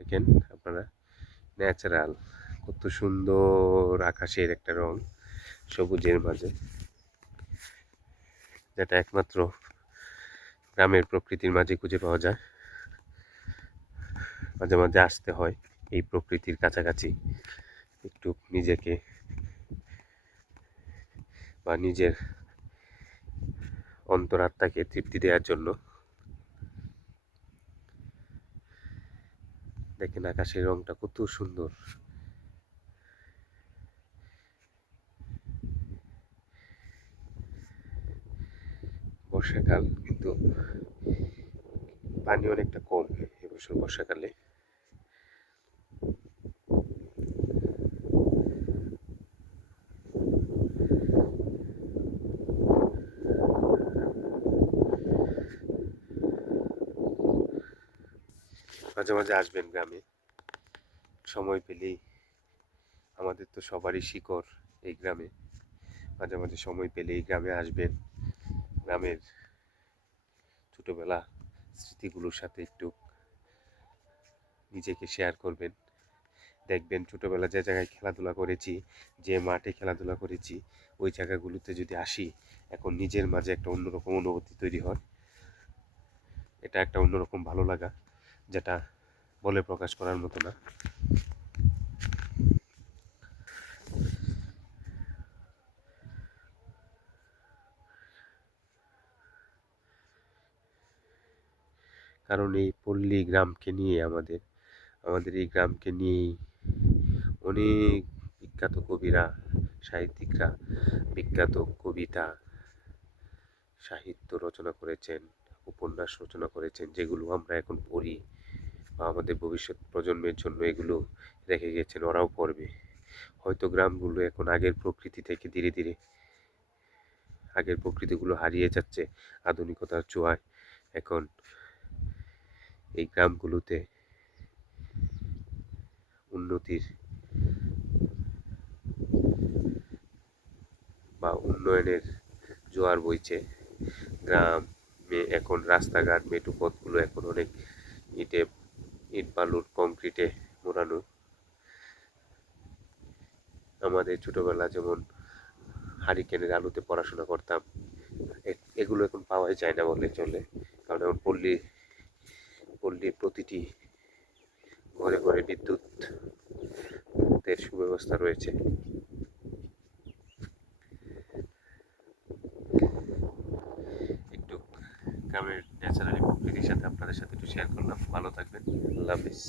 দেখেন আপনারা, ন্যাচারাল কত সুন্দর আকাশের একটা রং সবুজের মাঝে, যেটা একমাত্র গ্রামের প্রকৃতির মাঝে খুঁজে পাওয়া যায়। মাঝে মাঝে আসতে হয় এই প্রকৃতির কাছাকাছি, একটু নিজেকে বা নিজের অন্তরাত্মাকে তৃপ্তি দেওয়ার জন্য। দেখেন আকাশের রংটা কত সুন্দর। বর্ষাকাল কিন্তু পানি অনেকটা কম এবছর বর্ষাকালে। মাঝে মাঝে আসবেন গ্রামে, সময় পেলেই। আমাদের তো সবারই শিকড় এই গ্রামে। মাঝে মাঝে সময় পেলেই গ্রামে আসবেন, গ্রামের ছোটবেলা স্মৃতিগুলোর সাথে একটু নিজেকে শেয়ার করবেন। দেখবেন ছোটবেলা যে জায়গায় খেলাধুলা করেছি, যে মাঠে খেলাধুলা করেছি, ওই জায়গাগুলোতে যদি আসি, এখন নিজের মাঝে একটা অন্যরকম অনুভূতি তৈরি হয়। এটা একটা অন্যরকম ভালো লাগা, যেটা বলে প্রকাশ করার মতো না। কারণ এই পল্লী গ্রামকে নিয়ে আমাদের এই গ্রামকে নিয়েই অনেক বিখ্যাত কবিরা, সাহিত্যিকরা বিখ্যাত কবিতা, সাহিত্য রচনা করেছেন, উপন্যাস রচনা করেছেন, যেগুলো আমরা এখন পড়ি বা আমাদের ভবিষ্যৎ প্রজন্মের জন্য এগুলো রেখে গেছেন, ওরাও পড়বে। হয়তো গ্রামগুলো এখন আগের প্রকৃতি থেকে ধীরে ধীরে আগের প্রকৃতিগুলো হারিয়ে যাচ্ছে আধুনিকতার ছোঁয়ায়। এখন এই গ্রামগুলোতে উন্নতির বা উন্নয়নের জোয়ার বইছে। গ্রামে এখন রাস্তাঘাট, মেঠো পথগুলো এখন অনেক ইটে ইট বালুর কংক্রিটে মোড়ানো। আমাদের ছোটবেলা যেমন হারিকেনের আলোতে পড়াশোনা করতাম, এগুলো এখন পাওয়াই যায় না বললে চলে। কারণ এখন পল্লীর প্রতিটি ঘরে ঘরে বিদ্যুতের সুব্যবস্থা রয়েছে। একটু গ্রামের ন্যাচারালি প্রকৃতির সাথে আপনাদের সাথে একটু শেয়ার করলাম। ভালো থাকবেন, আল্লাহ হাফিজ।